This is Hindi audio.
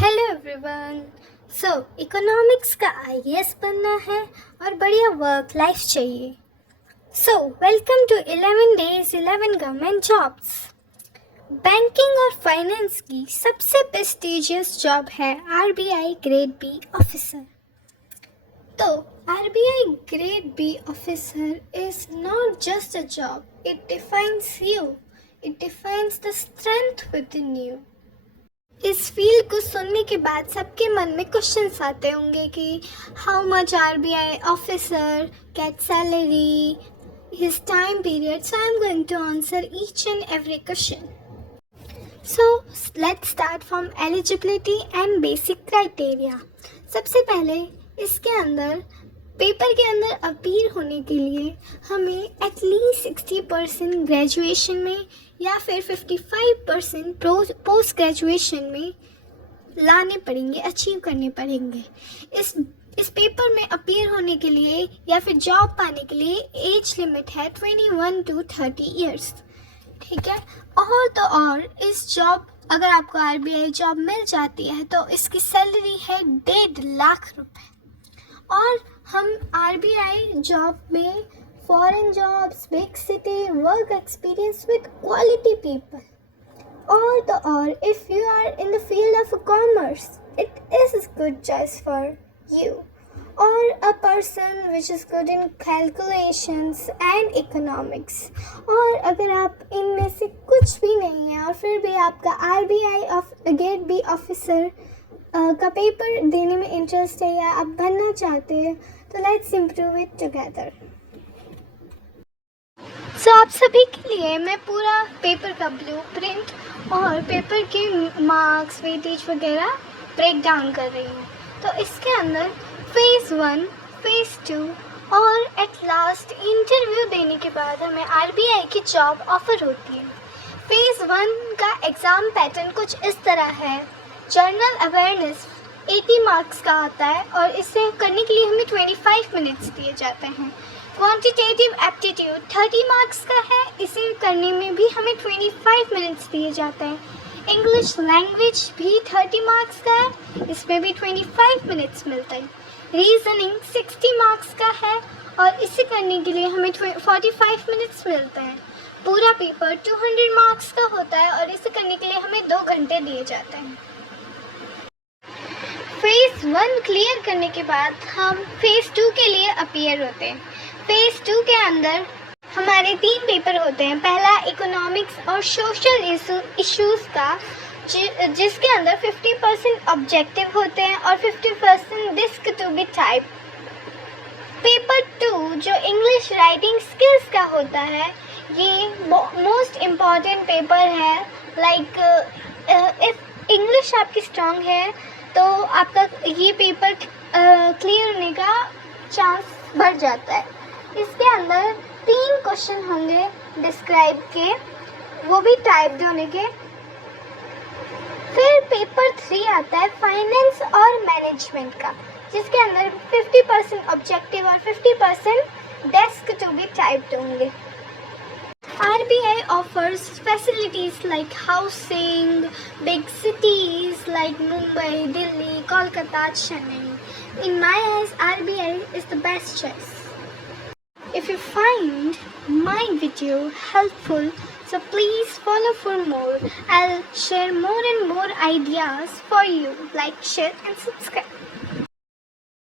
Hello everyone. इकोनॉमिक्स का आईएएस बनना है और बढ़िया वर्क लाइफ चाहिए। Welcome to 11 days 11 government jobs. Banking और फाइनेंस की सबसे प्रेस्टिजियस जॉब है आरबीआई ग्रेड बी ऑफिसर। तो RBI grade B officer is not just a job, it defines you, it defines the strength within you. इस फील्ड को सुनने के बाद सबके मन में क्वेश्चंस आते होंगे कि how much RBI officer get salary, his time period. So I am going to answer each and every question. So let's start from eligibility and basic criteria. सबसे पहले इसके अंदर पेपर के अंदर अपीयर होने के लिए हमें एटलीस्ट 60% ग्रेजुएशन में या फिर 55% पोस्ट ग्रेजुएशन में लाने पड़ेंगे, अचीव करने पड़ेंगे। इस पेपर में अपीयर होने के लिए या फिर जॉब पाने के लिए एज लिमिट है 21 to 30 ईयर्स। ठीक है। और इस जॉब, अगर आपको आरबीआई जॉब मिल जाती है तो इसकी सैलरी है 1.5 लाख रुपए। और हम आरबीआई जॉब में foreign jobs, big city, work experience with quality people. और if you are in the field of commerce, it is good choice for you. और a person which is good in calculations and economics. और अगर आप इनमें से कुछ भी नहीं है और फिर भी आपका आरबीआई ग्रेड बी ऑफिसर का पेपर देने में इंटरेस्ट है या आप बनना चाहते हैं, तो लेट्स इम्प्रूव इट टुगेदर। आप सभी के लिए मैं पूरा पेपर का ब्लूप्रिंट और पेपर के मार्क्स, वेटेज वगैरह ब्रेक डाउन कर रही हूँ। तो इसके अंदर फेज़ 1, फेज़ 2 और एट लास्ट इंटरव्यू देने के बाद हमें आरबीआई की जॉब ऑफर होती है। फेज़ 1 का एग्ज़ाम पैटर्न कुछ इस तरह है। जनरल अवेयरनेस 80 मार्क्स का आता है और इसे करने के लिए हमें 25 मिनट्स दिए जाते हैं। क्वांटिटेटिव एप्टीट्यूड 30 मार्क्स का है, इसे करने में भी हमें 25 मिनट्स दिए जाते हैं। इंग्लिश लैंग्वेज भी 30 मार्क्स का है, इसमें भी 25 मिनट्स मिलता है। रीजनिंग 60 मार्क्स का है और इसे करने के लिए हमें 45 मिनट्स मिलते हैं। पूरा पेपर 200 मार्क्स का होता है और इसे करने के लिए हमें 2 घंटे दिए जाते हैं। फेज़ 1 क्लियर करने के बाद हम फेज़ 2 के लिए अपीयर होते हैं। फेज़ 2 के अंदर हमारे 3 पेपर होते हैं। पहला इकोनॉमिक्स और सोशल इश्यूज़ का, जिसके अंदर 50% ऑब्जेक्टिव होते हैं और 50% descriptive type. Paper 2 जो इंग्लिश राइटिंग स्किल्स का होता है, ये मोस्ट इम्पॉर्टेंट पेपर है। इफ इंग्लिश आपकी स्ट्रांग है तो आपका ये पेपर क्लियर होने का चांस बढ़ जाता है। इसके अंदर 3 क्वेश्चन होंगे डिस्क्राइब के, वो भी टाइप्ड होने के। फिर पेपर 3 आता है फाइनेंस और मैनेजमेंट का, जिसके अंदर 50% ऑब्जेक्टिव और 50% डेस्क टू बी टाइप्ड होंगे। RBI offers facilities like housing, big cities like Mumbai, Delhi, Kolkata, Chennai. In my eyes, RBI is the best choice. If you find my video helpful, so please follow for more. I'll share more and more ideas for you. Like, share and subscribe.